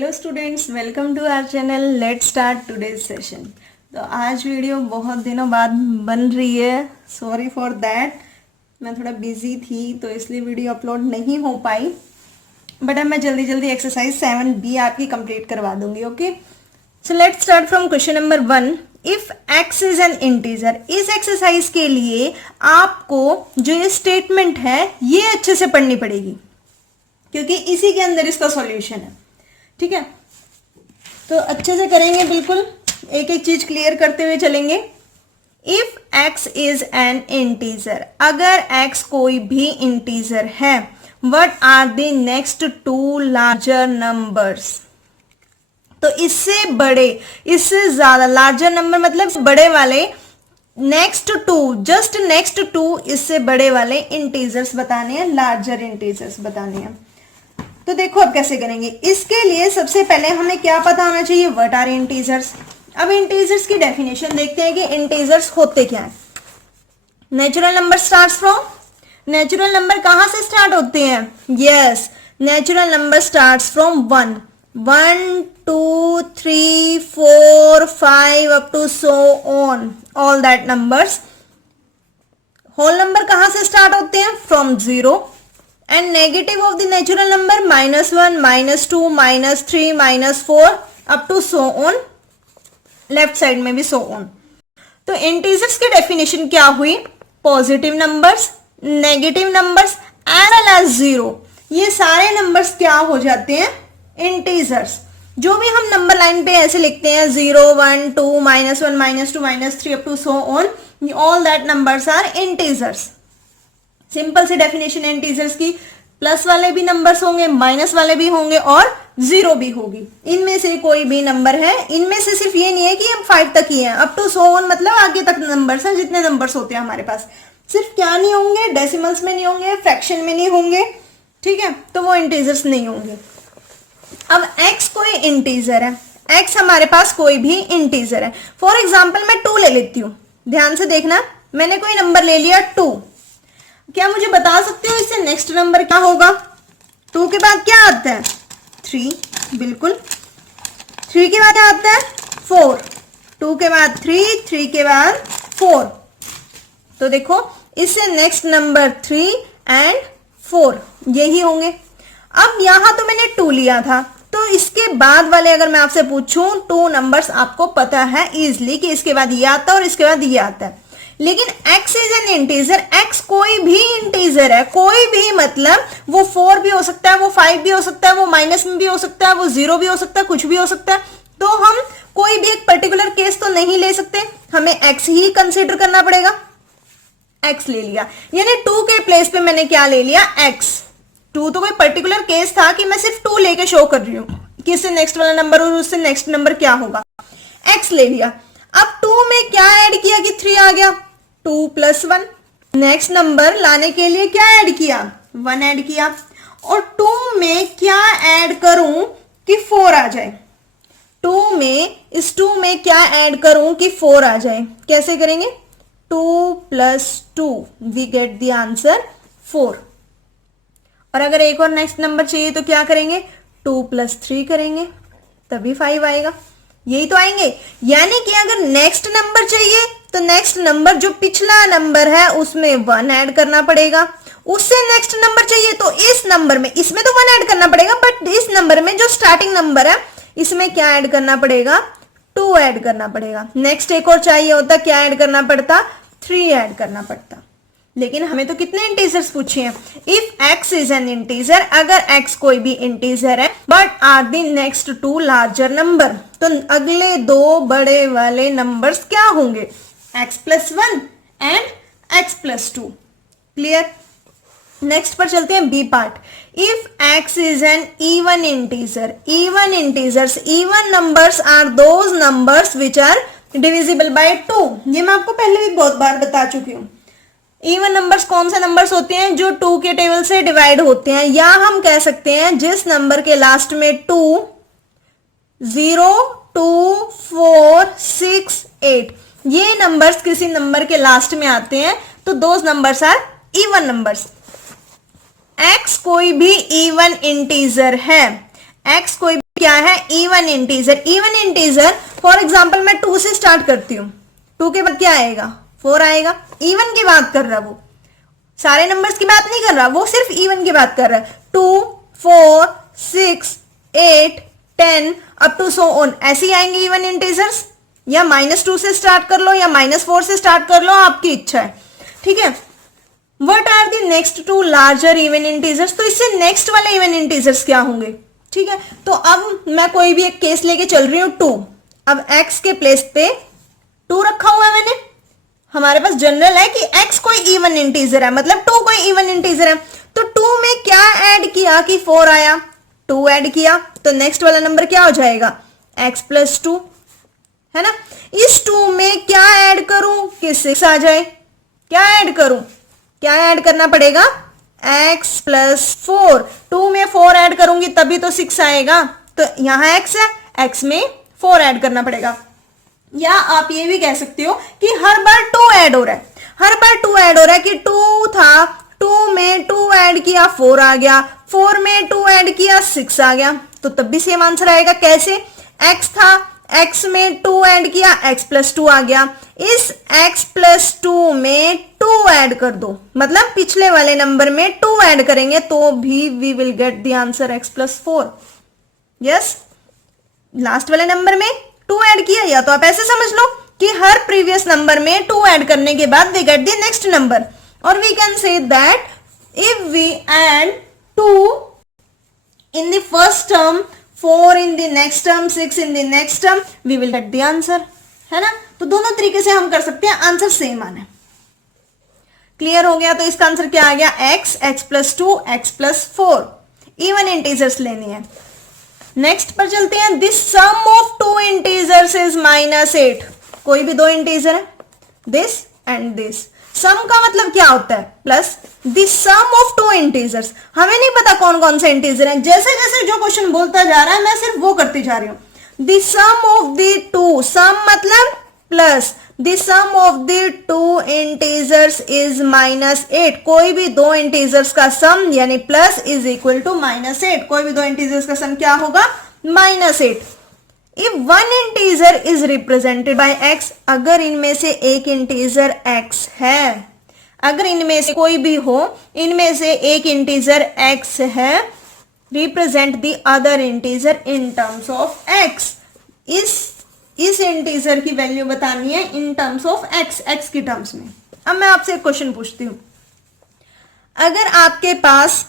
Hello students, welcome to our channel. Let's start today's session. तो आज video बहुत दिनों बाद बन रही है, सॉरी फॉर दैट। मैं थोड़ा बिजी थी तो इसलिए वीडियो अपलोड नहीं हो पाई, बट अब मैं जल्दी जल्दी एक्सरसाइज 7B आपकी कंप्लीट करवा दूंगी। Okay, so let's start from question number 1। If x is an integer. इस एक्सरसाइज के लिए आपको जो ये स्टेटमेंट है ये अच्छे से पढ़नी पड़ेगी, क्योंकि इसी के अंदर इसका सॉल्यूशन है। ठीक है, तो अच्छे से करेंगे, बिल्कुल एक एक चीज क्लियर करते हुए चलेंगे। If x is an integer, अगर x कोई भी इंटीजर है, what are the next two larger numbers. तो इससे बड़े, इससे ज्यादा, लार्जर नंबर मतलब बड़े वाले, next two, just next two इससे बड़े वाले इंटीजर्स बताने हैं, लार्जर इंटीजर्स बताने हैं। तो देखो अब कैसे करेंगे। इसके लिए सबसे पहले हमें क्या पता होना चाहिए, व्हाट आर इंटीजर्स। अब इंटीजर्स की डेफिनेशन देखते हैं कि इंटीजर्स होते क्या है। Natural number starts from, natural number कहां से स्टार्ट होते हैं? Yes, natural number starts from 1, 1 2 3 4 5 up to so on, all that numbers. Whole number कहां से स्टार्ट होते हैं? From 0। and negative of the natural number -1, -2, -3, -4 up to so on, left side में भी so on। तो integers की definition क्या हुई? Positive numbers, negative numbers as well as zero, ये सारे नंबर्स क्या हो जाते हैं? इंटीजर्स। जो भी हम नंबर लाइन पे ऐसे लिखते हैं 0, 1, 2, -1, -2, -3 up to so on, all that numbers are integers। Simple सी डेफिनेशन है इंटीजर्स की। प्लस वाले भी नंबर्स होंगे, माइनस वाले भी होंगे और जीरो भी होगी। इनमें से कोई भी नंबर है, इनमें से सिर्फ ये नहीं है कि हम 5 तक ही हैं, अप टू सो ऑन मतलब आगे तक नंबर्स हैं, जितने नंबर्स होते हैं हमारे पास। सिर्फ क्या नहीं होंगे? डेसिमल्स में नहीं होंगे, फ्रैक्शन में नहीं होंगे। ठीक है, तो वो इंटीजर्स नहीं होंगे। अब x कोई इंटीजर है, x हमारे पास कोई भी इंटीजर है। फॉर एग्जाम्पल मैं 2 ले लेती हूँ, ध्यान से देखना। मैंने कोई नंबर ले लिया 2, क्या मुझे बता सकते हो इससे नेक्स्ट नंबर क्या होगा? 2 के बाद क्या आता है? 3, बिल्कुल। 3 के बाद क्या आता है? 4। 2 के बाद 3, 3 के बाद 4। तो देखो इससे नेक्स्ट नंबर 3 एंड 4 यही होंगे। अब यहां तो मैंने 2 लिया था, तो इसके बाद वाले अगर मैं आपसे पूछूं 2 नंबर्स आपको पता है इजिली कि इसके बाद ये आता है और इसके बाद ये आता है। लेकिन x is an integer, x कोई भी इंटीजर है, कोई भी मतलब वो 4 भी हो सकता है, वो 5 भी हो सकता है, वो माइनस में भी हो सकता है, वो 0 भी हो सकता है, कुछ भी हो सकता है। तो हम कोई भी एक पर्टिकुलर केस तो नहीं ले सकते, हमें x ही कंसीडर करना पड़ेगा। x ले लिया, यानी 2 के प्लेस पे मैंने क्या ले लिया? x। 2 तो कोई पर्टिकुलर केस था कि मैं सिर्फ 2 लेके शो कर रही हूँ कि इससे नेक्स्ट वाला नंबर और उससे नेक्स्ट नंबर क्या होगा। x ले लिया। अब 2 में क्या ऐड किया कि 3 आ गया? 2 + 1। नेक्स्ट नंबर लाने के लिए क्या ऐड किया? 1 ऐड किया। और 2 में क्या ऐड करूं कि 4 आ जाए? 2 में, इस 2 में क्या ऐड करूं कि 4 आ जाए? कैसे करेंगे? 2 + 2 वी गेट द आंसर 4। और अगर एक और नेक्स्ट नंबर चाहिए तो क्या करेंगे? 2 + 3 करेंगे, तभी 5 आएगा। यही तो आएंगे। यानी कि अगर नेक्स्ट नंबर चाहिए तो नेक्स्ट नंबर जो पिछला नंबर है उसमें 1 ऐड करना पड़ेगा। उससे नेक्स्ट नंबर चाहिए तो इस नंबर में, इसमें तो 1 ऐड करना पड़ेगा, बट इस नंबर में जो स्टार्टिंग नंबर है इसमें क्या ऐड करना पड़ेगा? 2 ऐड करना पड़ेगा। नेक्स्ट एक और चाहिए होता, क्या ऐड करना पड़ता? 3 ऐड करना पड़ता। लेकिन हमें तो कितने इंटीजर्स पूछे हैं? If x is an integer, अगर x कोई भी इंटीजर है, but are the next 2 larger number, तो अगले 2 बड़े वाले नंबर्स क्या होंगे? x + 1 and x + 2। Clear? Next पर चलते हैं B part. If x is an even integer, even integers, even numbers are those numbers which are divisible by 2। ये मैं आपको पहले भी बहुत बार बता चुकी हूं। इवन नंबर्स कौन से नंबर्स होते हैं? जो 2 के टेबल से डिवाइड होते हैं, या हम कह सकते हैं जिस नंबर के लास्ट में 2, 0, 2, 4, 6, 8 ये नंबर्स किसी नंबर के लास्ट में आते हैं, तो those numbers are even numbers. x कोई भी इवन इंटीजर है, x कोई भी क्या है, even integer. Even integer for example मैं 2 से स्टार्ट करती हूँ, 2 के बाद क्या आएगा, 4 आएगा। इवन की बात कर रहा वो, सारे नंबर्स की बात नहीं कर रहा, वो सिर्फ इवन की बात कर रहा है। 2, 4, 6, 8, 10 अप टू सो ऑन, ऐसे ही आएंगे इवन इंटीजर्स। या -2 से स्टार्ट कर लो या -4 से स्टार्ट कर लो, आपकी इच्छा है, ठीक है। What are the next two larger even integers, तो इससे नेक्स्ट वाले इवन इंटीजर्स क्या होंगे, ठीक है। तो अब मैं कोई भी एक केस लेके चल रही हूं 2, अब x के प्लेस पे 2 रखा हुआ है मैंने, हमारे पास जनरल है कि x कोई इवन इंटीजर है, मतलब 2 कोई इवन इंटीजर है। तो 2 में क्या ऐड किया कि 4 आया, 2 ऐड किया, तो नेक्स्ट वाला नंबर क्या हो जाएगा, x + 2, है ना। इस 2 में क्या ऐड करूं कि 6 आ जाए, क्या ऐड करूं, क्या ऐड करना पड़ेगा, x + 4, 2 में 4 ऐड करूंगी तभी तो 6 आएगा, तो यहां x है, x में 4 ऐड करना पड़ेगा। या आप ये भी कह सकते हो कि हर बार 2 ऐड हो रहा है, हर बार 2 ऐड हो रहा है कि 2 था, 2 में 2 ऐड किया 4 आ गया, 4 में 2 ऐड किया 6 आ गया, तो तब भी सेम आंसर आएगा। कैसे, x था, x में 2 ऐड किया, x + 2 आ गया, इस x + 2 में 2 ऐड कर दो, मतलब पिछले वाले नंबर में 2 ऐड करेंगे तो भी we will get the answer x + 4। Yes, last वाले नंबर में 2 ऐड किया, या तो आप ऐसे समझ लो कि हर प्रीवियस नंबर में 2 ऐड करने के बाद we get the next number, और we can say that if we add 2 in the first term, 4 in the next term, 6 in the next term, we will get the answer, है ना। तो दोनों तरीके से हम कर सकते हैं, आंसर सेम आना है। क्लियर हो गया, तो इसका आंसर क्या आ गया, x, x + 2, x + 4, even integers लेनी है। नेक्स्ट पर चलते हैं, this sum of 2 integers is -8, कोई भी 2 इंटीजर है, दिस एंड दिस, सम का मतलब क्या होता है, plus the sum of 2 integers. हमें नहीं पता कौन कौन से इंटीजर हैं, जैसे जैसे जो क्वेश्चन बोलता जा रहा है मैं सिर्फ वो करती जा रही हूं। The sum of the 2, sum मतलब plus, the sum of the 2 integers is -8, कोई भी 2 इंटीजर्स का सम यानी प्लस इज इक्वल टू -8, कोई भी 2 इंटीजर्स का सम क्या होगा, -8। If one integer is represented by x, अगर इनमें से एक इंटीजर x है, अगर इनमें से कोई भी हो, इनमें से एक इंटीजर x है, represent the other integer in terms of x, इस इंटीजर की वैल्यू बतानी है in terms of x, x की टर्म्स में। अब मैं आपसे एक क्वेश्चन पूछती हूं, अगर आपके पास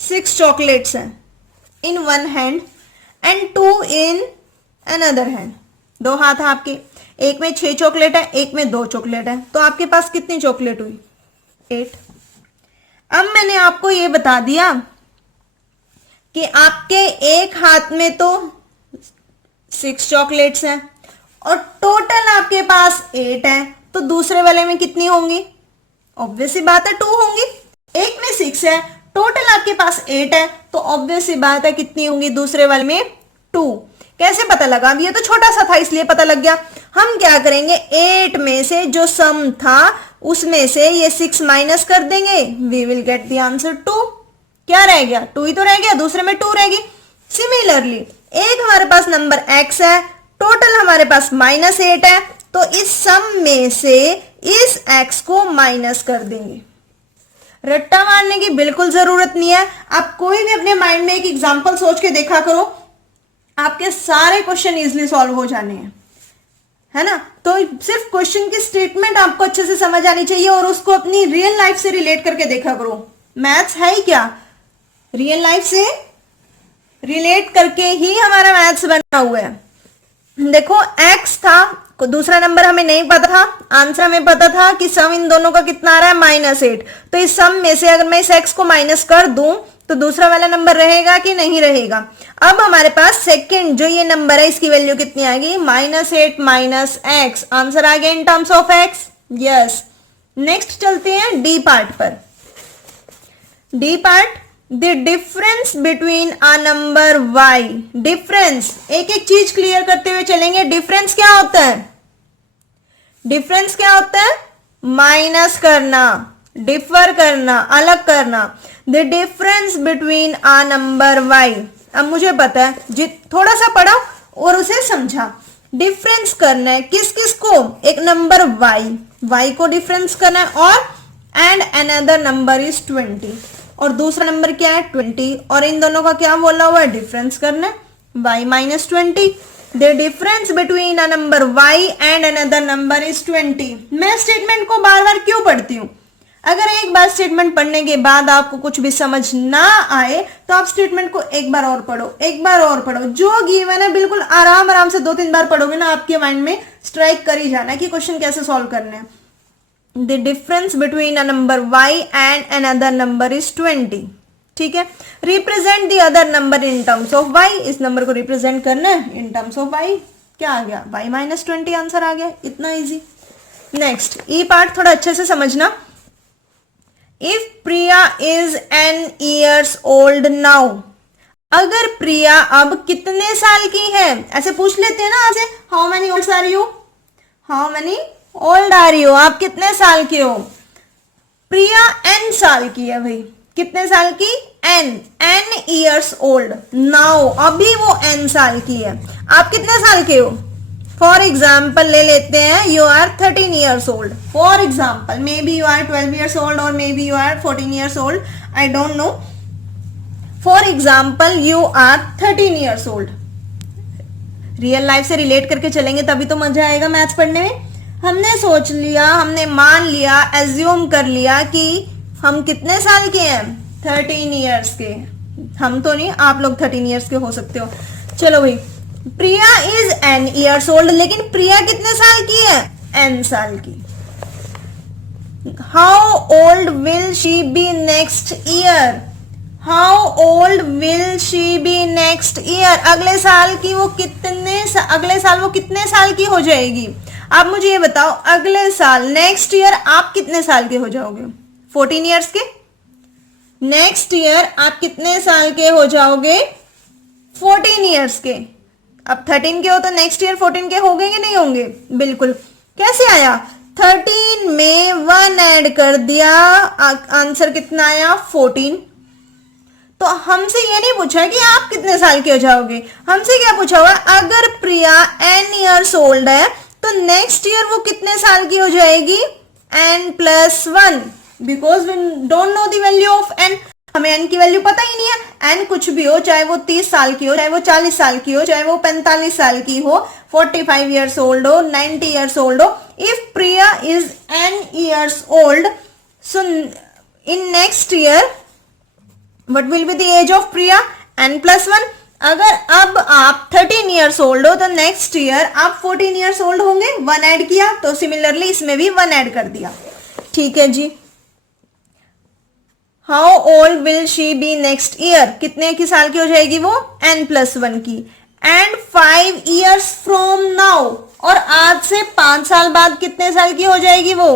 6 चॉकलेट्स हैं in one hand and 2 in another hand, 2 हाथ है आपके, एक में 6 चॉकलेट है, एक में 2 चॉकलेट है, तो आपके पास कितनी चॉकलेट हुई, 8। अब मैंने आपको ये बता दिया कि आपके एक हाथ में तो 6 चॉकलेट्स हैं और टोटल आपके पास 8 है, तो दूसरे वाले में कितनी होंगी, ऑब्वियस सी बात है 2 होंगी। एक में 6 है, टोटल आपके पास 8 है, तो ऑब्वियस सी बात है कितनी होंगी दूसरे वाले में, 2। कैसे पता लगा, अब ये तो छोटा सा था इसलिए पता लग गया। हम क्या करेंगे, 8 में से जो सम था उसमें से ये 6 माइनस कर देंगे, we will get the answer 2। क्या रह गया, 2 ही तो रह गया, दूसरे में 2 रहेगी। सिमिलरली एक हमारे पास नंबर x है, टोटल हमारे पास -8 है, तो इस सम में से इस x को माइनस कर देंगे। रट्टा मारने की बिल्कुल जरूरत नहीं है, आप कोई भी अपने माइंड में एक एग्जांपल सोच के देखा करो, आपके सारे क्वेश्चन इजीली सॉल्व हो जाने हैं, है ना। तो सिर्फ क्वेश्चन की स्टेटमेंट आपको अच्छे से समझ आनी चाहिए और उसको अपनी रियल लाइफ से रिलेट करके देखा करो। मैथ्स है ही क्या, रियल लाइफ से रिलेट करके ही हमारा मैथ्स बना हुआ है। देखो x था, दूसरा नंबर हमें नहीं पता था, आंसर हमें पता था कि सम इन दोनों का कितना आ रहा है, -8। तो इस सम में से अगर मैं इस x को माइनस कर दूं तो दूसरा वाला नंबर रहेगा कि नहीं रहेगा। अब हमारे पास सेकंड जो ये नंबर है इसकी वैल्यू कितनी आएगी, -8 माइनस x, आंसर आ गया in terms of x। Yes, next चलते हैं डी पार्ट पर। D part, the difference between a number y, difference, एक एक चीज क्लियर करते हुए चलेंगे। डिफरेंस क्या होता है, डिफरेंस क्या होता है, माइनस करना, डिफर करना, अलग करना। The difference between a number y, अब मुझे पता है थोड़ा सा पढ़ा और उसे समझा। डिफरेंस करना है किस किस को, एक नंबर y को डिफरेंस करना है, और एंड अनदर नंबर इज 20, और दूसरा नंबर क्या है 20, और इन दोनों का क्या बोला हुआ है, डिफरेंस करना है y minus 20। The difference between a number y and another number is 20। मैं स्टेटमेंट को बार बार क्यों पढ़ती हूँ? अगर एक बार स्टेटमेंट पढ़ने के बाद आपको कुछ भी समझ ना आए तो आप स्टेटमेंट को एक बार और पढ़ो, एक बार और पढ़ो। जो गिवन है बिल्कुल आराम आराम से 2-3 बार पढ़ोगे ना, आपके माइंड में स्ट्राइक कर ही जाना है कि क्वेश्चन कैसे सॉल्व करने हैं। The difference between a number y and another number is 20। ठीक है, represent the other number in terms of y। इस नंबर को रिप्रेजेंट करना है इन टर्म्स ऑफ y। क्या आ गया, y माइनस 20 आंसर आ गया, इतना इजी। नेक्स्ट ई पार्ट थोड़ा अच्छे से समझना। If Priya is an years old now, अगर प्रिया अब कितने साल की है, ऐसे पूछ लेते हैं ना आपसे, how many old are you, how many old are you, आप कितने साल के हो। प्रिया n साल की है भाई, कितने साल की, n ईयर्स ओल्ड। नाउ अभी वो n साल की है, आप कितने साल के हो। फॉर एग्जाम्पल ले लेते हैं, you are 13 years old. For example maybe you are 12 years old और maybe you are 14 years old, I don't know. For example you are 13 years old. Real life से relate करके चलेंगे तभी तो मजा आएगा मैथ्स पढ़ने में। हमने सोच लिया, हमने मान लिया, एज्यूम कर लिया कि हम कितने साल के हैं, 13 ईयर्स के। हम तो नहीं, आप लोग 13 ईयर्स के हो सकते हो। चलो भाई, प्रिया इज n ईयर्स ओल्ड, लेकिन प्रिया कितने साल की है, n साल की। How old will she be next year, how old will she be next year, अगले साल की वो अगले साल वो कितने साल की हो जाएगी। आप मुझे ये बताओ, अगले साल नेक्स्ट ईयर आप कितने साल के हो जाओगे, 14 ईयर्स के। नेक्स्ट ईयर आप कितने साल के हो जाओगे, 14 ईयर्स के। अब 13 के हो तो नेक्स्ट ईयर 14 के होंगे कि नहीं होंगे, बिल्कुल। कैसे आया, 13 में 1 ऐड कर दिया, आंसर कितना आया, 14। तो हमसे ये नहीं पूछा कि आप कितने साल के हो जाओगे, हमसे क्या पूछा हुआ, अगर प्रिया n ईयर्स ओल्ड है तो नेक्स्ट ईयर वो कितने साल की हो जाएगी, n+1, because we don't know the value of n। हमें n की वैल्यू पता ही नहीं है। n कुछ भी हो, चाहे वो 30 साल की हो, चाहे वो 40 साल की हो, चाहे वो 45 साल की हो, 45 ईयर्स ओल्ड हो, 90 ईयर्स ओल्ड हो। If Priya is n years old, so in next year what will be the age of Priya, n+1। अगर अब आप 13 ईयर्स ओल्ड हो तो नेक्स्ट ईयर आप 14 ईयर्स ओल्ड होंगे, 1 ऐड किया, तो सिमिलरली इसमें भी 1 ऐड कर दिया। ठीक है जी। How old will she be next year, कितने की साल की हो जाएगी वो, n+1 की। एंड 5 ईयर्स फ्रॉम नाउ, और आज से 5 साल बाद कितने साल की हो जाएगी वो,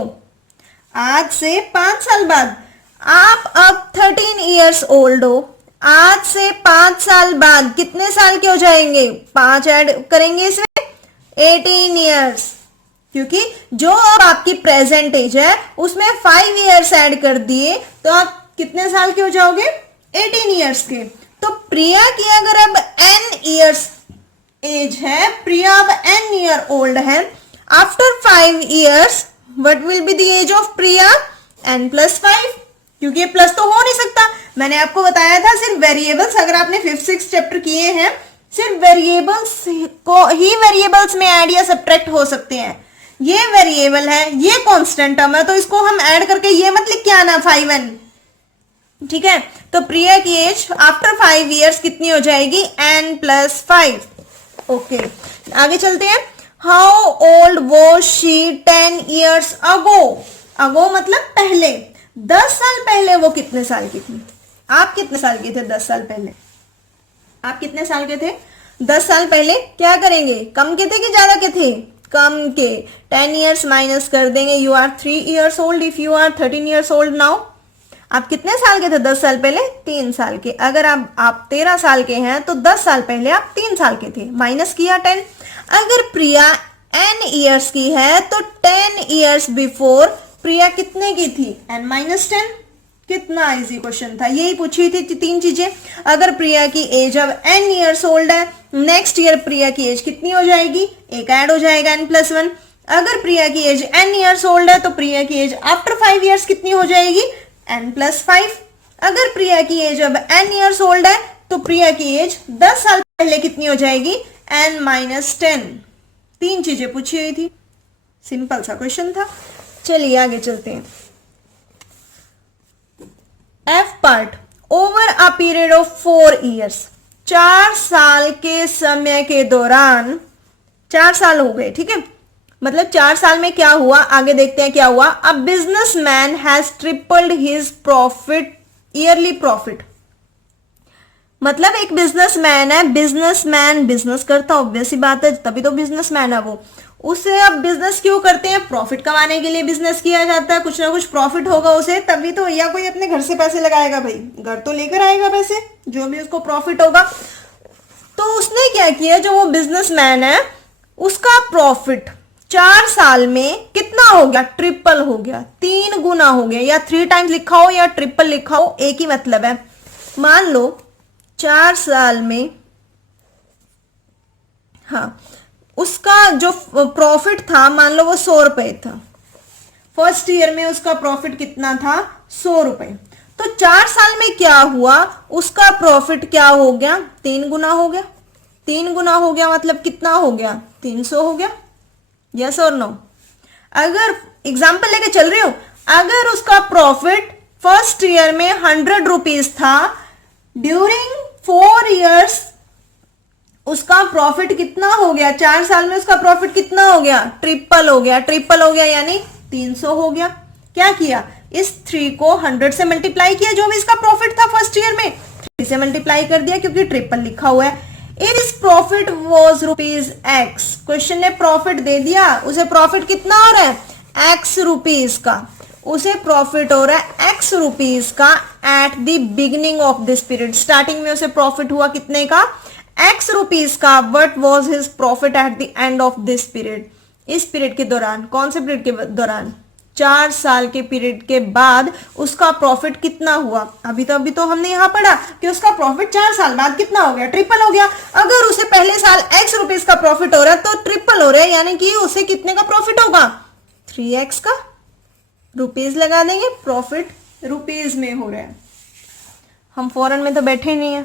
आज से 5 साल बाद। आप अब 13 ईयर्स ओल्ड हो, आज से 5 साल बाद कितने साल के हो जाएंगे, 5 ऐड करेंगे इसमें, 18 ईयर्स, क्योंकि जो अब आपकी प्रेजेंट एज है उसमें 5 ईयर्स ऐड कर दिए तो आप कितने साल के हो जाओगे, 18 ईयर्स के। तो प्रिया की अगर अब n ईयर्स एज है, प्रिया अब n ईयर ओल्ड है, after 5 years what will be the age of Priya, n+5, क्योंकि प्लस तो हो नहीं सकता। मैंने आपको बताया था सिर्फ वेरिएबल्स, अगर आपने 5-6 चैप्टर किए हैं, सिर्फ वेरिएबल्स को ही वेरिएबल्स में ऐड या सब्ट्रैक्ट हो सकते हैं। ये वेरिएबल है, ये कांस्टेंट टर्म है, तो इसको हम ऐड करके ये मत लिख के आना 5n। ठीक है, तो प्रिया की एज आफ्टर 5 ईयर्स कितनी हो जाएगी, n+5। ओके, आगे चलते हैं। How old was she 10 years ago, ago मतलब पहले, 10 साल पहले वो कितने साल की थी। आप कितने साल के थे 10 साल पहले, आप कितने साल के थे 10 साल पहले। क्या करेंगे, कम के थे कि ज्यादा के थे, कम के। 10 ईयर्स माइनस कर देंगे, you are 3 years old if you are 13 years old now. आप कितने साल के थे 10 साल पहले, 3 साल के। अगर आप 13 साल के हैं तो 10 साल पहले आप 3 साल के थे, माइनस किया 10। अगर प्रिया n ईयर्स की है तो 10 ईयर्स बिफोर प्रिया कितने की थी, n-10। कितना इजी क्वेश्चन था, यही पूछी थी तीन चीजें। अगर प्रिया की एज अब n ईयर्स ओल्ड है, नेक्स्ट ईयर प्रिया की एज कितनी हो जाएगी, एक ऐड हो जाएगा n+1। अगर प्रिया की एज n ईयर्स ओल्ड है तो प्रिया की एज आफ्टर 5 ईयर्स कितनी हो जाएगी, n+5। अगर प्रिया की एज अब n ईयर्स ओल्ड है तो प्रिया की एज 10 साल पहले कितनी हो जाएगी, n-10। तीन चीजें पूछी हुई थी, सिंपल सा क्वेश्चन था। चलिए आगे चलते हैं। F part, over a period of 4 years, 4 साल के समय के दौरान, 4 साल हो गए, ठीक है, मतलब 4 साल में क्या हुआ, आगे देखते हैं क्या हुआ। A businessman has tripled his profit, yearly profit, मतलब एक बिजनेसमैन है, बिजनेसमैन बिजनेस करता, ऑब्वियस ही बात है, तभी तो बिजनेसमैन है वो। उसे अब बिजनेस क्यों करते हैं, प्रॉफिट कमाने के लिए बिजनेस किया जाता है, कुछ ना कुछ प्रॉफिट होगा उसे, तभी तो, या कोई अपने घर से पैसे लगाएगा, भाई घर तो लेकर आएगा पैसे, जो भी उसको प्रॉफिट होगा। तो उसने क्या किया, जो वो बिजनेसमैन है उसका प्रॉफिट 4 साल में कितना हो गया, ट्रिपल हो गया, 3 गुना हो गया, या 3 टाइम्स लिखा हो या ट्रिपल लिखा हो, एक ही मतलब है। मान लो 4 साल में, हाँ, उसका जो प्रॉफिट था, मान लो वो 100 रुपए था, फर्स्ट ईयर में उसका प्रॉफिट कितना था, 100 रुपए। तो 4 साल में क्या हुआ, उसका प्रॉफिट क्या हो गया, 3 गुना हो गया। 3 गुना हो गया मतलब कितना हो गया, 300 हो गया। यस और नो। अगर एग्जाम्पल लेके चल रही हो, अगर उसका प्रॉफिट फर्स्ट ईयर में 100 रुपीज था, ड्यूरिंग 4 ईयर्स उसका प्रॉफिट कितना हो गया, 4 साल में उसका प्रॉफिट कितना हो गया, ट्रिपल हो गया। ट्रिपल हो गया यानी 300 हो गया। क्या किया, इस 3 को 100 से मल्टीप्लाई किया, जो भी इसका प्रॉफिट था फर्स्ट ईयर में 3 से मल्टीप्लाई कर दिया, क्योंकि ट्रिपल लिखा हुआ है। इस प्रॉफिट वॉज ₹X, क्वेश्चन ने प्रॉफिट दे दिया, उसे प्रॉफिट कितना हो रहा है, X रुपीज का, उसे प्रॉफिट हो रहा है X रुपीज का at the beginning of this period. Starting में उसे प्रॉफिट हुआ कितने का, X रुपीज का। What was his profit at the end of this period, इस पीरियड के दौरान, कौन से पीरियड के दौरान, 4 साल के पीरियड के बाद उसका प्रॉफिट कितना हुआ। अभी तो हमने यहां पढ़ा कि उसका प्रॉफिट 4 साल बाद कितना हो गया, ट्रिपल हो गया। अगर उसे पहले साल X रुपीज का प्रॉफिट हो रहा है तो ट्रिपल हो रहा है, यानी कि उसे कितने का प्रॉफिट होगा, 3x का। रुपीज लगा देंगे, प्रॉफिट रुपीज में हो रहा है। हम फॉरेन में तो बैठे ही नहीं है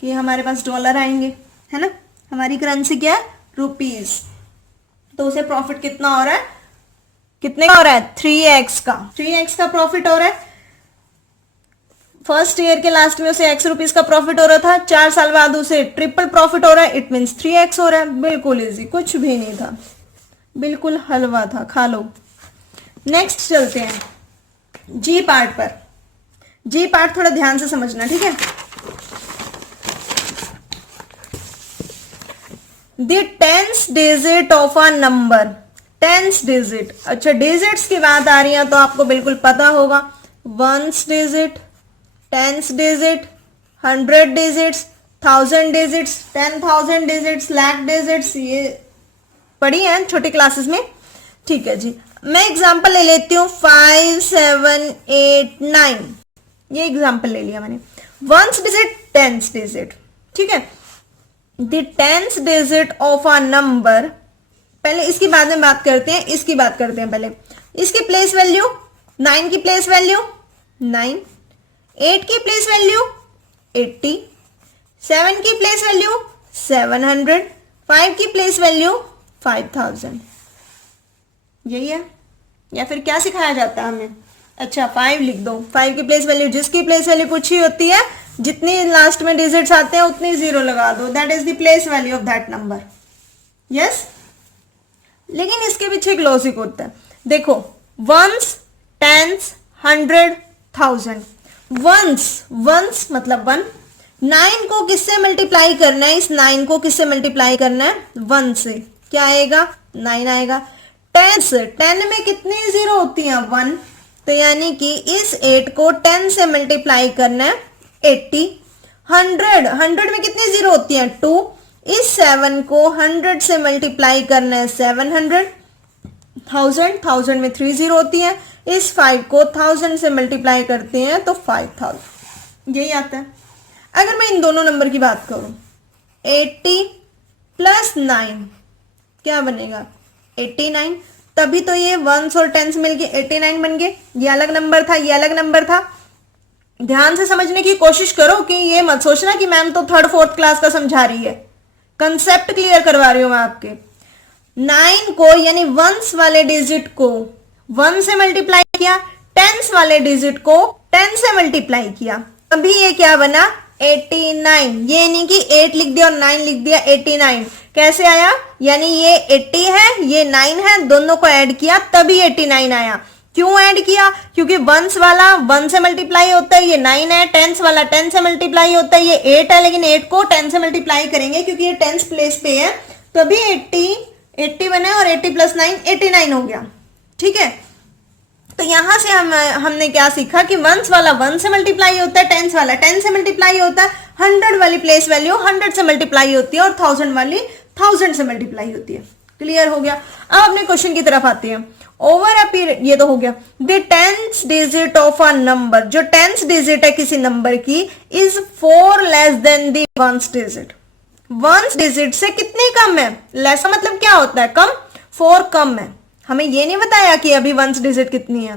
कि हमारे पास डॉलर आएंगे, है ना, हमारी करेंसी क्या है, रुपीज। तो उसे प्रॉफिट कितना हो रहा है, कितने का हो रहा है, 3x का। 3x का प्रॉफिट हो रहा है। फर्स्ट ईयर के लास्ट में उसे X रुपीज का प्रॉफिट हो रहा था, 4 साल बाद उसे ट्रिपल प्रॉफिट हो रहा है, इट मीन्स 3x हो रहा है। बिल्कुल इजी, कुछ भी नहीं था, बिल्कुल हलवा था, खा लो। नेक्स्ट चलते हैं जी पार्ट पर। जी पार्ट थोड़ा ध्यान से समझना, ठीक है। The 10th digit of a number, 10th digit, अच्छा डिजिट्स की बात आ रही है तो आपको बिल्कुल पता होगा, 1st digit, 10th digit, 100 digits, 1000 digits, 10,000 digits, lakh digits, ये पढ़ी है छोटी क्लासेस में, ठीक है जी। मैं एग्जांपल ले लेती हूँ, 5, 7, 8, 9, ये एग्जांपल ले लिया मैंने। 1st डिजिट, 10th डिजिट, ठीक है। The 10th digit of a number, पहले इसकी बाद में बात करते हैं, इसकी बात करते हैं पहले। इसकी प्लेस वैल्यू 9 की प्लेस वैल्यू 9, 8 की प्लेस वैल्यू 80, 7 की प्लेस वैल्यू 700, 5 की प्लेस वैल्यू 5000। यही है, या फिर क्या सिखाया जाता है हमें, अच्छा 5 लिख दो, 5 की प्लेस वैल्यू, जिसकी प्लेस वैल्यू पूछी होती है, जितनी लास्ट में डिजिट्स आते हैं उतनी 0 लगा दो, that is the place value of that number. Yes, लेकिन इसके पीछे एक लॉजिक होता है, देखो 1s, 10s, 100, 1000। वंस मतलब 1, 9 को किससे मल्टीप्लाई करना है, इस 9 को किससे मल्टीप्लाई करना है, 1 से, क्या आएगा, 9 आएगा। 10 में कितनी 0 होती हैं, 1, तो यानी कि इस 8 को 10 से मल्टीप्लाई करना है, 80। 100 में कितनी 0 होती हैं, 2, इस 7 को 100 से मल्टीप्लाई करना है, 700। 1000, 1000 में 3 जीरो होती है, इस 5 को 1000 से मल्टीप्लाई करते हैं तो 5000, यही आता है। अगर मैं इन दोनों नंबर की बात करूं, 80 प्लस 9 क्या बनेगा, 89। तभी तो ये वंस और टेंस मिलके 89 बन गए। ये अलग नंबर था, ये अलग नंबर था। ध्यान से समझने की कोशिश करो कि ये मत सोचना कि मैम तो 3rd 4th क्लास का समझा रही है, कंसेप्ट क्लियर करवा रही हूं मैं आपके। 9 को यानी वंस वाले डिजिट को 1 से मल्टीप्लाई किया, टेंस वाले डिजिट को 10 से मल्टीप्लाई किया, अभी ये क्या बना, 89। ये नहीं कि 8 लिख दिया और 9 लिख दिया, 89 कैसे आया, यानी ये 80 है, ये 9 है, दोनों को ऐड किया तभी 89 आया। क्यों ऐड किया, क्योंकि वंस वाला 1 से मल्टीप्लाई होता है, ये 9 है, टेंस वाला 10 से मल्टीप्लाई होता है, ये 8 है, लेकिन 8 को 10 से मल्टीप्लाई करेंगे क्योंकि ये 10th प्लेस पे है, तभी 80 बने और 80 प्लस 9 89 हो गया। ठीक है, तो यहां से हमने क्या सीखा कि वंस वाला 1 से मल्टीप्लाई होता है, टेंस वाला 10 से मल्टीप्लाई होता है, 100 वाली प्लेस वैल्यू 100 से मल्टीप्लाई होती है और 1000 वाली 1000 से मल्टीप्लाई होती है। क्लियर हो गया। अब अपने क्वेश्चन की तरफ आते हैं। ओवर अ पीरियड, ये तो हो गया। The 10th digit of a number, जो 10th डिजिट है किसी नंबर की, is 4 less than the 1st digit. 1st digit से कितनी कम है, लेस मतलब क्या होता है, कम, 4 कम है। हमें ये नहीं बताया कि अभी 1st डिजिट कितनी है,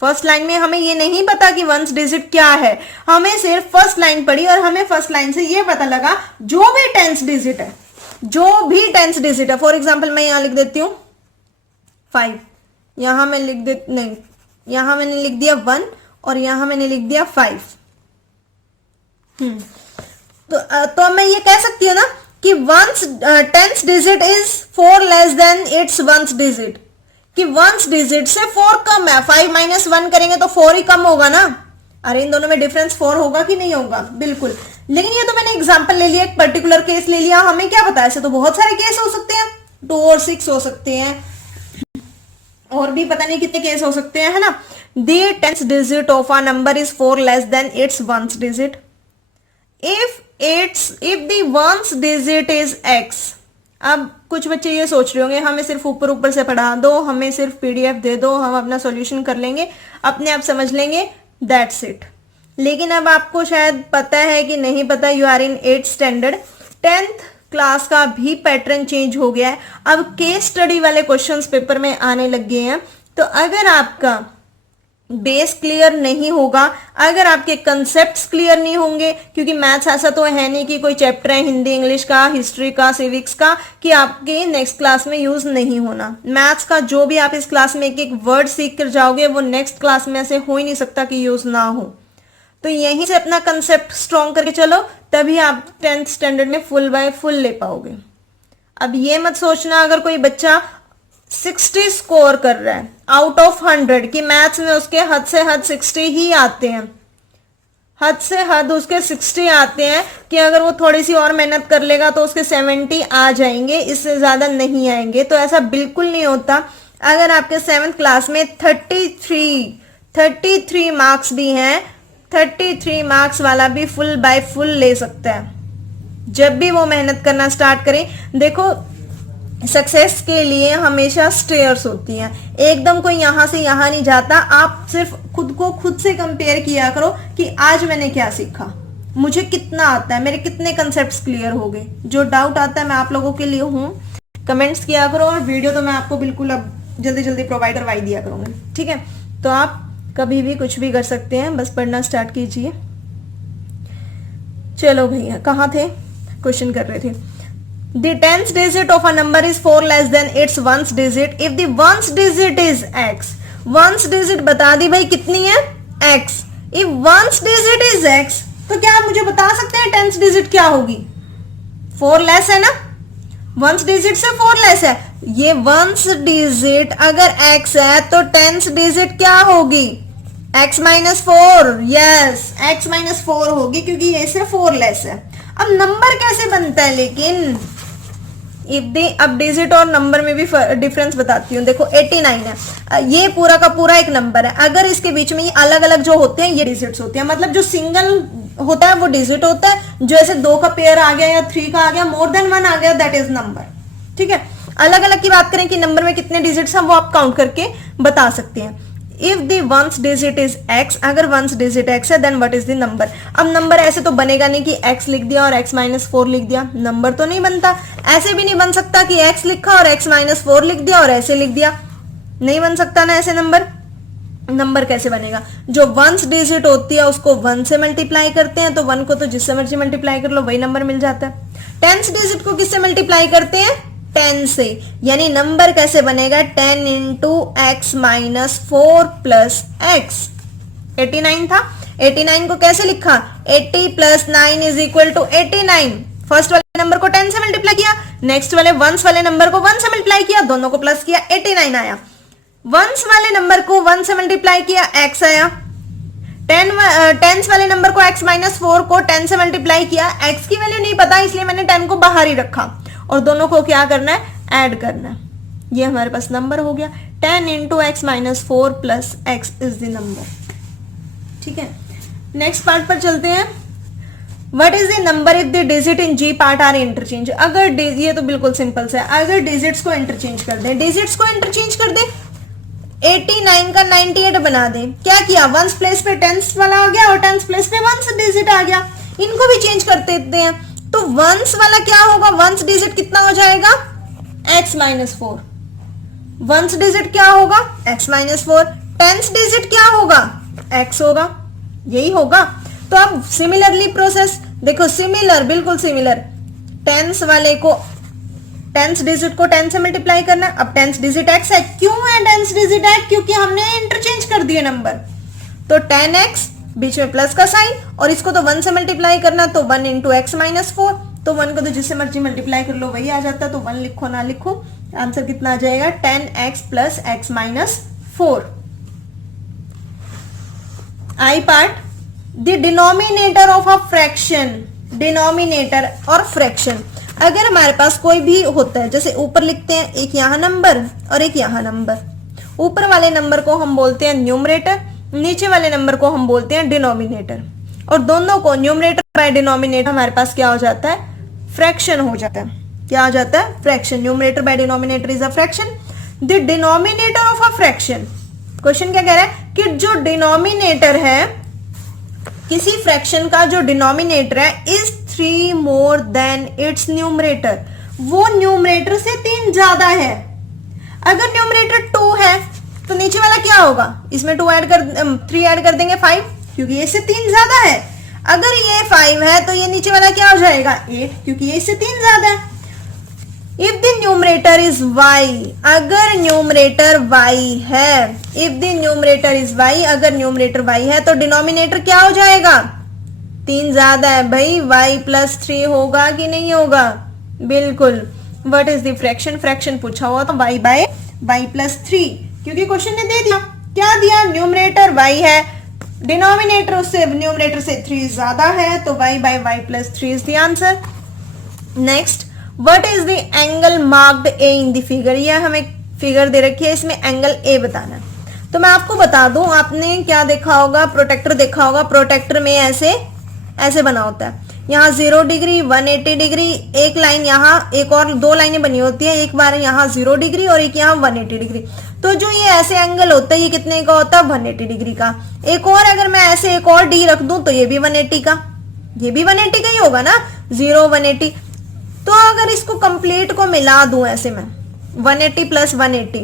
फर्स्ट लाइन में हमें ये नहीं पता कि 1st डिजिट क्या है, हमें सिर्फ फर्स्ट लाइन पढ़ी और हमें फर्स्ट लाइन से ये पता लगा जो भी 10th डिजिट है, जो भी 10th डिजिट है। फॉर एग्जाम्पल मैं यहां लिख देती हूं 5, यहां मैं लिख दे, नहीं यहां मैंने लिख दिया 1 और यहां मैंने लिख दिया 5। तो मैं ये कह सकती हूँ ना कि 10th digit is 4 less than it's 1st digit, कि 1st डिजिट से 4 कम है। 5 माइनस 1 करेंगे तो 4 ही कम होगा ना। अरे इन दोनों में डिफरेंस 4 होगा कि नहीं होगा, बिल्कुल। लेकिन ये तो मैंने एग्जांपल ले लिया, एक पर्टिकुलर केस ले लिया, हमें क्या पता, ऐसे तो बहुत सारे केस हो सकते हैं, 2 और 6 हो सकते हैं, और भी पता नहीं कितने केस हो सकते हैं, है ना। The 10th digit of a number is 4 less than its 1st digit. If the 1st digit is x. अब कुछ बच्चे ये सोच रहे होंगे हमें सिर्फ ऊपर ऊपर से पढ़ा दो, हमें सिर्फ पीडीएफ दे दो, हम अपना सॉल्यूशन कर लेंगे, अपने आप समझ लेंगे, दैट्स इट। लेकिन अब आपको शायद पता है कि नहीं पता, you are in 8th standard, 10th class का भी पैटर्न चेंज हो गया है। अब केस स्टडी वाले क्वेश्चंस पेपर में आने लग गए हैं। तो अगर आपका बेस क्लियर नहीं होगा, अगर आपके कंसेप्ट्स क्लियर नहीं होंगे, क्योंकि मैथ्स ऐसा तो है नहीं कि कोई चैप्टर है हिंदी इंग्लिश का, हिस्ट्री का, सिविक्स का, कि आपके नेक्स्ट क्लास में यूज नहीं होना। मैथ्स का जो भी आप इस क्लास में एक एक वर्ड सीख कर जाओगे, वो नेक्स्ट क्लास में ऐसे हो ही नहीं सकता कि यूज ना हो। तो यहीं से अपना कंसेप्ट स्ट्रॉन्ग करके चलो, तभी आप 10th स्टैंडर्ड में फुल बाय फुल ले पाओगे। अब ये मत सोचना अगर कोई बच्चा 60 स्कोर कर रहा है आउट ऑफ 100 कि मैथ्स में उसके हद से हद 60 ही आते हैं, हद से हद उसके 60 आते हैं, कि अगर वो थोड़ी सी और मेहनत कर लेगा तो उसके 70 आ जाएंगे, इससे ज्यादा नहीं आएंगे। तो ऐसा बिल्कुल नहीं होता। अगर आपके 7th क्लास में 33 मार्क्स भी हैं, 33 मार्क्स वाला भी फुल बाय फुल ले सकता है, जब भी वो मेहनत करना स्टार्ट करें। देखो सक्सेस के लिए हमेशा स्टेयर्स होती हैं, एकदम कोई यहां से यहां नहीं जाता। आप सिर्फ खुद को खुद से कंपेयर किया करो कि आज मैंने क्या सीखा, मुझे कितना आता है, मेरे कितने कंसेप्ट्स क्लियर हो गए। जो डाउट आता है मैं आप लोगों के लिए हूँ, कमेंट्स किया करो, और वीडियो तो मैं आपको बिल्कुल अब जल्दी जल्दी प्रोवाइड करवाई दिया करूंगी, ठीक है। तो आप कभी भी कुछ भी कर सकते हैं, बस पढ़ना स्टार्ट कीजिए। चलो भैया, कहाँ थे, क्वेश्चन कर रहे थे। The 10th digit of a number is 4 less than its 1st digit if the 1st digit is x. 1st digit बता दी भाई कितनी है, x. If 1st digit is x, तो क्या आप मुझे बता सकते हैं 10th digit क्या होगी? 4 लेस है ना, 1st digit से 4 लेस है। ये 1st digit अगर x है तो 10th digit क्या होगी, x minus 4। Yes, x minus 4 होगी, क्योंकि ये से 4 लेस है। अब नंबर कैसे बनता है, लेकिन अब डिजिट और नंबर में भी डिफरेंस बताती हूँ। देखो 89 है, ये पूरा का पूरा एक नंबर है, अगर इसके बीच में ये अलग अलग जो होते हैं ये डिजिट्स होते हैं, मतलब जो सिंगल होता है वो डिजिट होता है, जो ऐसे 2 का पेयर आ गया या 3 का आ गया, मोर देन 1 आ गया, दैट इज नंबर, ठीक है। अलग अलग की बात करें कि नंबर में कितने डिजिट्स हैं वो आप काउंट करके बता सकते हैं। If the ones digit is x, अगर वंस डिजिट x है then what is the number. अब नंबर ऐसे तो बनेगा नहीं कि x लिख दिया और x माइनस 4 लिख दिया, नंबर तो नहीं बनता। ऐसे भी नहीं बन सकता कि x लिखा और x माइनस 4 लिख दिया और ऐसे लिख दिया, नहीं बन सकता ना ऐसे नंबर। नंबर कैसे बनेगा, जो वंस डिजिट होती है उसको 1 से मल्टीप्लाई करते हैं, तो 1 को तो जिससे मर्जी मल्टीप्लाई कर लो वही नंबर मिल जाता है। टेंस डिजिट को किससे मल्टीप्लाई करते हैं, 10 से, यानी नंबर कैसे बनेगा 10 into x minus 4 plus x. 89 था, 89 को कैसे लिखा, 80 plus 9 is equal to 89। First वाले नंबर को 10 से मल्टीप्लाई किया, नेक्स्ट वाले वंस वाले नंबर को 1 से मल्टीप्लाई किया, दोनों को प्लस किया, 89 आया। वंस वाले नंबर को 1 से मल्टीप्लाई किया, x आया। टेंस वाले नंबर को x माइनस 4 को 10 से मल्टीप्लाई किया, x की वैल्यू नहीं पता इसलिए मैंने 10 को बाहर ही रखा और दोनों को क्या करना है, ऐड करना है। ये हमारे पास नंबर हो गया 10 into x minus 4 plus x is the number. ठीक है, नेक्स्ट पार्ट पर चलते हैं। What is the number if the digit in g part are interchange. अगर ये तो बिल्कुल सिंपल से, अगर डिजिट्स को इंटरचेंज कर दें, डिजिट्स को इंटरचेंज कर दें, 89 का 98 बना दें, क्या किया, वंस प्लेस पे टेंस वाला आ गया और टेंस प्लेस पे वंस डिजिट आ गया, इनको भी चेंज कर देते हैं। तो वंस वाला क्या होगा, वंस डिजिट कितना हो जाएगा, x माइनस 4। वंस डिजिट क्या होगा, x माइनस 4। टेंस डिजिट क्या होगा, x होगा, यही होगा। तो अब सिमिलरली प्रोसेस देखो, सिमिलर, बिल्कुल सिमिलर, टेंस वाले को, टेंस डिजिट को 10 से मल्टीप्लाई करना। अब टेंस डिजिट x है, क्यों है टेंस डिजिट x, क्योंकि हमने इंटरचेंज कर दिए नंबर। तो 10x, बीच में प्लस का साइन, और इसको तो 1 से मल्टीप्लाई करना, तो 1 इंटू एक्स माइनस 4, तो 1 को तो जिससे मर्जी मल्टीप्लाई कर लो वही आ जाता, तो 1 लिखो ना लिखो, आंसर कितना आ जाएगा 10x plus x minus 4। I part, the denominator of a fraction, denominator और फ्रैक्शन। अगर हमारे पास कोई भी होता है, जैसे ऊपर लिखते हैं एक यहाँ नंबर और एक यहाँ नंबर, ऊपर वाले नंबर को हम बोलते हैं न्यूमरेटर, नीचे वाले नंबर को हम बोलते हैं डिनोमिनेटर, और दोनों को न्यूमरेटर बाय डिनोमिनेटर हमारे पास क्या हो जाता है, फ्रैक्शन हो जाता है। क्या हो जाता है, fraction. Numerator by denominator is a fraction. The denominator of a fraction, question क्या कह रहा है कि जो डिनोमिनेटर है किसी फ्रैक्शन का, जो डिनोमिनेटर है is 3 more than it's numerator, वो न्यूमरेटर से 3 ज्यादा है। अगर न्यूमरेटर 2 है तो नीचे वाला क्या होगा, इसमें 2 ऐड कर 3 ऐड कर देंगे 5, क्योंकि ये इससे 3 ज्यादा है। अगर ये 5 है तो ये नीचे वाला क्या हो जाएगा 8, क्योंकि ये इससे 3 ज्यादा है। If the numerator is y, अगर न्यूमरेटर y है, if the numerator is y, अगर न्यूमरेटर y है तो डिनोमिनेटर क्या हो जाएगा, 3 ज्यादा है भाई, y प्लस 3 होगा कि नहीं होगा, बिल्कुल। What is the fraction, fraction पूछा हुआ तो y बाय y प्लस 3, क्योंकि क्वेश्चन ने दे दिया, क्या दिया, न्यूमरेटर y है, डिनोमिनेटर उससे न्यूमरेटर से 3 ज्यादा है, तो y by y plus 3 is the answer. Next, what is the angle marked a in the figure, यह हमें फिगर दे रखी है, इसमें एंगल ए बताना है। तो मैं आपको बता दूं, आपने क्या देखा होगा, प्रोटेक्टर देखा होगा, प्रोटेक्टर में ऐसे ऐसे बना होता है, यहाँ 0 डिग्री 180 डिग्री, एक लाइन यहाँ, एक और 2 लाइनें बनी होती है, एक बार यहाँ 0 डिग्री और एक यहाँ 180 डिग्री। तो जो ये ऐसे एंगल होता है ये कितने का होता है, 180 डिग्री का। एक और अगर मैं ऐसे एक और डी रख दूं तो ये भी 180 का, ये भी 180 का ही होगा ना, 0 180। तो अगर इसको कंप्लीट को मिला दूं ऐसे में, 180 प्लस 180,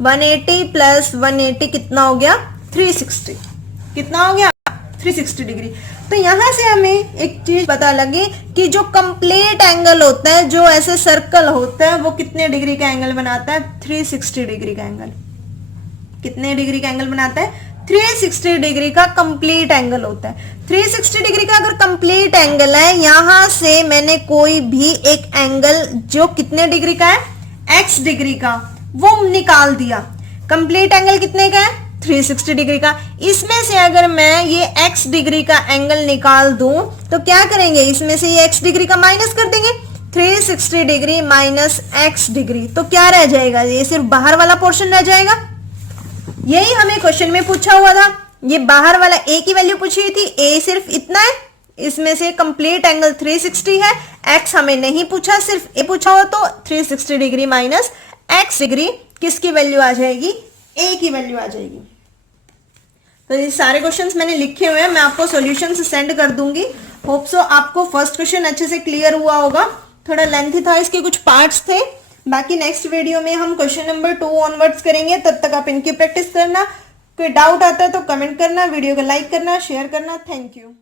180 प्लस 180 कितना हो गया 360, कितना हो गया 360 डिग्री। तो यहां से हमें एक चीज पता लगी कि जो कंप्लीट एंगल होता है, जो ऐसे सर्कल होता है, वो कितने डिग्री का एंगल बनाता है, 360 डिग्री का एंगल। कितने डिग्री का एंगल बनाता है, 360 डिग्री का कंप्लीट एंगल होता है। 360 डिग्री का अगर कंप्लीट एंगल है, यहां से मैंने कोई भी एक एंगल जो कितने डिग्री का है, x डिग्री का, वो निकाल दिया। कंप्लीट एंगल कितने का है, 360 डिग्री का। इसमें से अगर मैं ये x डिग्री का एंगल निकाल दूं तो क्या करेंगे, इसमें से ये x डिग्री का माइनस कर देंगे, 360 डिग्री माइनस x डिग्री, तो क्या रह जाएगा, ये सिर्फ बाहर वाला पोर्शन रह जाएगा। यही हमें क्वेश्चन में पूछा हुआ था, ये बाहर वाला a की वैल्यू पूछी हुई थी, a सिर्फ इतना है, इसमें से कंप्लीट एंगल 360 है, एक्स हमें नहीं पूछा, सिर्फ ए पूछा हो तो 360 डिग्री माइनस एक्स डिग्री किसकी वैल्यू आ जाएगी, ए की वैल्यू आ जाएगी। तो ये सारे क्वेश्चंस मैंने लिखे हुए हैं, मैं आपको सॉल्यूशन सेंड कर दूंगी। होप सो आपको फर्स्ट क्वेश्चन अच्छे से क्लियर हुआ होगा। थोड़ा लेंथी था, इसके कुछ पार्ट्स थे। बाकी नेक्स्ट वीडियो में हम क्वेश्चन नंबर 2 ऑनवर्ड्स करेंगे, तब तक आप इनकी प्रैक्टिस करना। कोई डाउट आता है तो कमेंट करना, वीडियो को लाइक करना, शेयर करना। Thank you.